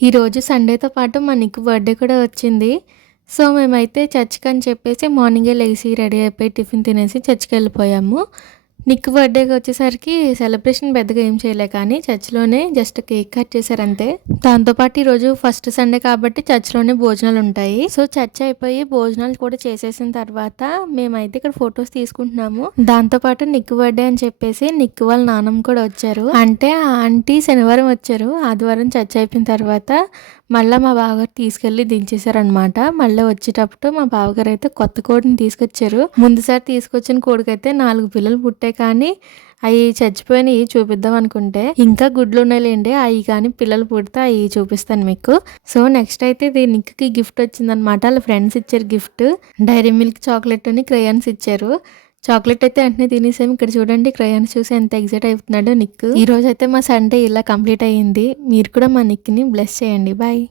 ఈరోజు సండేతో పాటు మా నిక్కు బర్త్‌డే కూడా వచ్చింది. సో, మేమైతే చర్చ్‌కని చెప్పేసి మార్నింగే లెగిసి రెడీ అయిపోయి టిఫిన్ తినేసి చర్చ్‌కెళ్ళిపోయాము. నిక్కు బర్త్‌డేకి వచ్చేసరికి సెలబ్రేషన్ పెద్దగా ఏం చేయలే కానీ చర్చ్‌లోనే జస్ట్ కేక్ కట్ చేశారంతే. దాంతో పాటు ఈరోజు ఫస్ట్ సండే కాబట్టి చర్చ్‌లోనే భోజనాలుంటాయి. సో, చర్చ్ అయిపోయి భోజనాలు కూడా చేసేసిన తర్వాత మేమైతే ఇక్కడ ఫోటోస్ తీసుకుంటున్నాము. దాంతో పాటు నిక్కు బర్త్‌డే అని చెప్పేసి నిక్కు వాళ్ళ నాన్నమ్మ కూడా వచ్చారు. అంటే ఆ ఆంటీ శనివారం వచ్చారు. ఆదివారం చర్చ్ అయిపోయిన తర్వాత మళ్ళా మా బావగారు తీసుకెళ్ళి దించేశారనమాట. మళ్ళీ వచ్చేటప్పుడు మా బావగారు అయితే కొత్త కోడిని తీసుకొచ్చారు. ముందుసారి తీసుకొచ్చిన కోడికైతే 4 పిల్లలు పుట్టాయి కానీ అవి చచ్చిపోయినవి చూపిద్దాం అనుకుంటే ఇంకా గుడ్లు ఉన్నాయిలేండి. అవి కానీ పిల్లలు పుడితే అవి చూపిస్తాను మీకు. సో నెక్స్ట్ అయితే ఇది నిక్కి గిఫ్ట్ వచ్చిందనమాట. వాళ్ళ ఫ్రెండ్స్ ఇచ్చారు గిఫ్ట్. డైరీ మిల్క్ చాక్లెట్ అని క్రేయాన్స్ ఇచ్చారు. చాక్లెట్ అయితే వెంటనే తినేసాము. ఇక్కడ చూడండి క్రేయాన్స్ చూసి ఎంత ఎగ్జైట్ అవుతున్నాడో నిక్కు. ఈ రోజు అయితే మా సండే ఇలా కంప్లీట్ అయ్యింది. మీరు కూడా మా నిక్ని బ్లెస్ చేయండి. బాయ్.